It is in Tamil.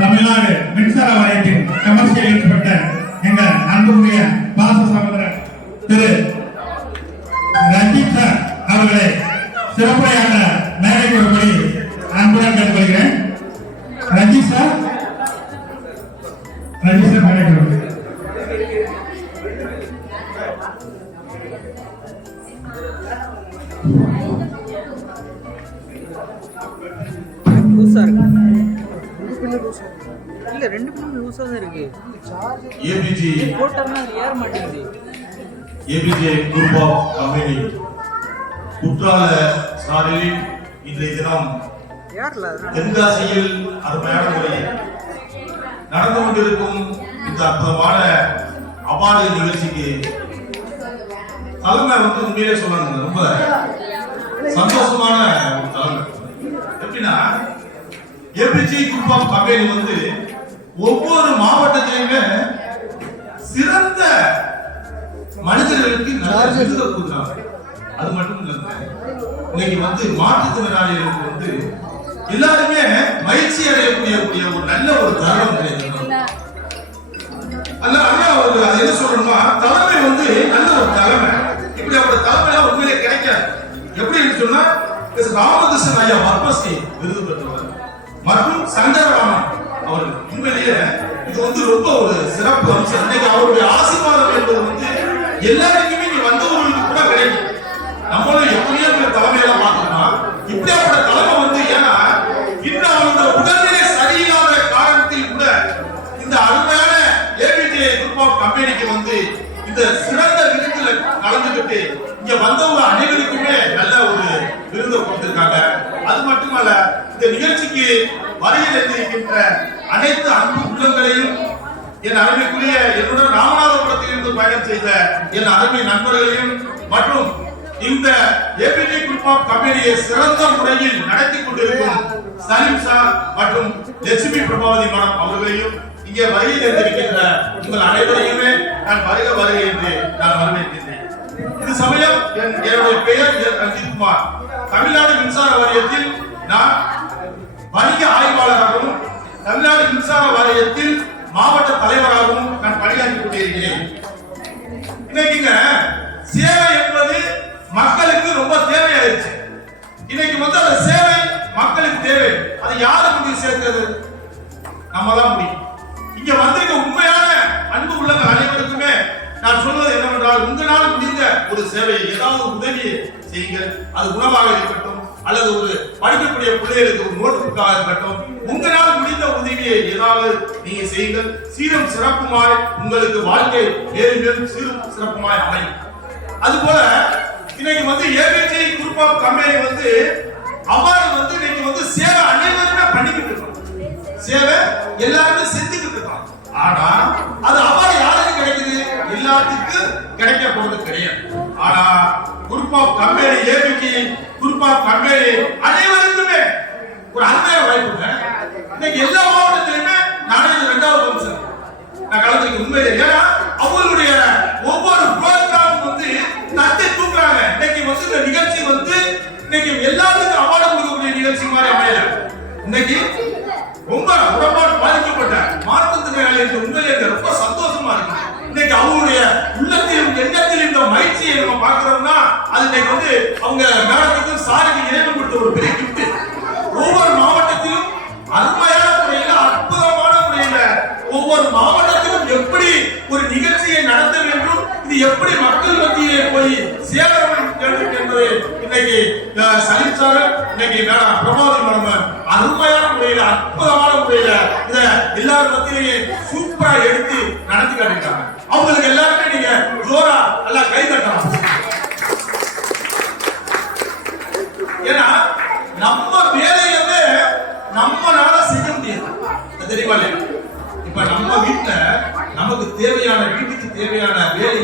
தமிழ்நாடு மின்சார வாரியத்தின் கமர்ஷியல் இன்ஸ்பெக்டர் எங்கள் அன்புடைய பாச சகோதரர் திரு ரஞ்சித் சார் அவர்களை சிறப்புரையாக மேடைக்கு வரும்படி அன்புடன் கேட்டுக்கொள்கிறேன். ரஞ்சித் சார் மேடைக்கு வருகிறேன். இல்ல ரெண்டு பேரும் லூசா தான் இருக்கு. ஏபிஜி போட்டோம்னா ஏற மாட்டேங்குது. ஏபிஜே குரூப் ஆஃப் கம்பெனி குற்றால சாலையில் இன்றைய தினம் தென்காசியில் அருமையான முறையில் நடந்து கொண்டிருக்கும் இந்த அற்புதமான அவார்டு நிகழ்ச்சிக்கு தலைமை உண்மையிலே சொன்னாங்க. ரொம்ப சந்தோஷமான ஒரு தலைமை. எப்படின்னா ஏபிஜி குரூப் ஆஃப் கம்பெனி ஒவ்வொரு மாவட்டத்திலுமே சிறந்த மனிதர்களுக்கு விருது கொடுக்குறாங்க. அது மட்டும் இல்ல, இன்னைக்கு மாற்றுத்திறனாளிகளுக்கு எல்லாருமே மகிழ்ச்சி அடையக்கூடிய ஒரு நல்ல ஒரு தருணம் கிடையாது. அது என்ன சொல்லணும்னா தலைமை நல்ல ஒரு தலைமை. இப்படி அவரோட தலைமை உண்மையிலே கிடைக்காது. எப்படி சொன்னா ராமகிருஷ்ணன் ஐயா பத்மஸ்ரீ விருது பெற்றவர் மற்றும் சங்கரராமன் அவர்கள். உண்மையிலேயே இது ரொம்ப ஒரு சிறப்பு அம்சம். இன்னைக்கு அவருடைய ஆசீர்வாதம் என்பது எல்லாருக்குமே நீ வந்தவர்களுக்கு கூட கிடைக்கும். நம்மளும் எப்படியோ தலைமையெல்லாம் பார்க்கணுமா இப்படியாப்பட்ட தலைமை ஏன்னா இன்னும் அவங்களோட உடல்நிலை சரியில்லாத காரணத்தில் கூட இந்த அருமையான ஏபிஜே குரூப் ஆஃப் கம்பெனிக்கு இந்த சிறந்த விருதுல கலந்துகிட்டு இங்க வந்தவங்க அனைவருக்குமே நல்ல ஒரு விருதை கொடுத்திருக்காங்க. அது மட்டுமல்ல, இந்த நிகழ்ச்சிக்கு வருகை தந்திருக்கின்ற அனைத்து அன்பு உள்ளங்களையும் என் அருமைக்குரிய என்னுடன் ராமநாதபுரத்தில் இருந்து பயணம் செய்த என் அருமை நண்பர்களையும் மற்றும் இந்த ஏபிஜே குரூப் ஆஃப் கம்பெனியை சிறந்த முறையில் நடத்தி கொண்டிருக்கும் சலீம் சார் மற்றும் லட்சுமி பிரபாவதி மேடம் அவர்களையும் இங்கே வருகை தந்திருக்கின்ற உங்கள் அனைவரையுமே நான் வருக என்று நான் வரவேற்கின்றேன். இந்த சமயம் என்னுடைய பெயர் ரஞ்சித் குமார். தமிழ்நாடு மின்சார வாரியத்தில் நான் வணிக ஆய்வாளராகவும் தமிழ்நாடு மின்சார வாரியத்தில் மாவட்ட தலைவராகவும் நான் பணியாற்றி கொண்டிருக்கிறேன். இன்னைக்கு சேவை என்பது மக்களுக்கு ரொம்ப தேவையாயிருச்சு. இன்னைக்கு அந்த சேவை மக்களுக்கு தேவை. அது யாரு முடிவு சேர்க்கிறது? நம்ம தான் முடியும். இங்க வந்திருக்க உண்மையான அன்பு உள்ளவங்க அனைவருக்குமே நான் சொல்வது என்னவென்றால், உங்களால் முடிந்த ஒரு சேவையை ஏதாவது உதவியை செய்யுங்கள். அது உணவாக இருக்கட்டும் அல்லது ஒரு படிக்கக்கூடிய பிள்ளைகளுக்கு ஒரு நோட்டு புக்காக இருக்கட்டும். உங்களால் முடிந்த உதவியை ஏதாவது நீங்க செய்யுங்கள். சீரும் சிறப்புமாய் உங்களுக்கு வாழ்க்கை மேலும் மேலும் சீரும் சிறப்புமாய் அமையும். அதுபோல இன்னைக்கு APJ group of company award இன்னைக்கு சேவை அனைவருமே பண்ணிக்கிட்டு இருக்கோம். சேவை எல்லாருமே செஞ்சுக்கிட்டு இருக்கோம். ஆனா அது அவார்டு யாருக்கு கிடைக்குது? எல்லாத்துக்கும் கிடைக்க போறது கிடையாது. ஆனா group of company APJ group of company அனைவருக்குமே ஒரு அருமையான வாய்ப்பு. இன்னைக்கு எல்லா மாவட்டத்திலுமே நானே இரண்டாவது ஃபங்க்ஷன் நான் கலந்துருக்கேன். உண்மையிலே ஏன்னா அவங்களுடைய ஒவ்வொரு ப்ரோக்ராம் தட்டி தூக்குறாங்க. இன்னைக்கு இந்த நிகழ்ச்சி இன்னைக்கு எல்லாத்துக்கும் அவார்டு கொடுக்கக்கூடிய நிகழ்ச்சி மாதிரி அமையல. இன்னைக்கு ரொம்ப உடம்பாடு பாதிக்கப்பட்ட மாற்றுத்திறனாளிகளுக்கு உண்மையிலே ரொம்ப சந்தோஷமா இருக்கு. இன்னைக்கு அவங்களுடைய உள்ளத்திலும் எண்ணத்திலும் இந்த மகிழ்ச்சியை நம்ம பார்க்கிறோம்னா அது இன்னைக்கு அவங்க மேடத்துக்கும் சாருக்கு இறைவன் கொடுத்த ஒரு பெரிய கிஃப்ட். ஒவ்வொரு மாவட்டத்திலும் அருமையான முறையில் அற்புதமான முறையில் ஒவ்வொரு மாவட்டத்திலும் எப்படி ஒரு நிகழ்ச்சியை நடத்த வேண்டும், இது எப்படி மக்கள் மத்தியிலே போய் சேர வேண்டும் என்பதை இன்னைக்கு சலீம் சார் இன்னைக்கு பிரபாவதி மேடம் அருமையான முறையில் அற்புதமான முறையில் இதை எல்லாரும் மத்தியிலேயே சூப்பரா எடுத்து நடத்தி காட்டிருக்காங்க. அவங்களுக்கு எல்லாருமே நீங்க ஜோரா எல்லாம் கை தட்டலாம். ஏன்னா நம்ம வேலையவே நம்மளால செய்ய முடியாது. தெரியுமா இல்லையா? இப்ப நம்ம வீட்டுல நமக்கு தேவையான வீட்டுக்கு தேவையான வேலை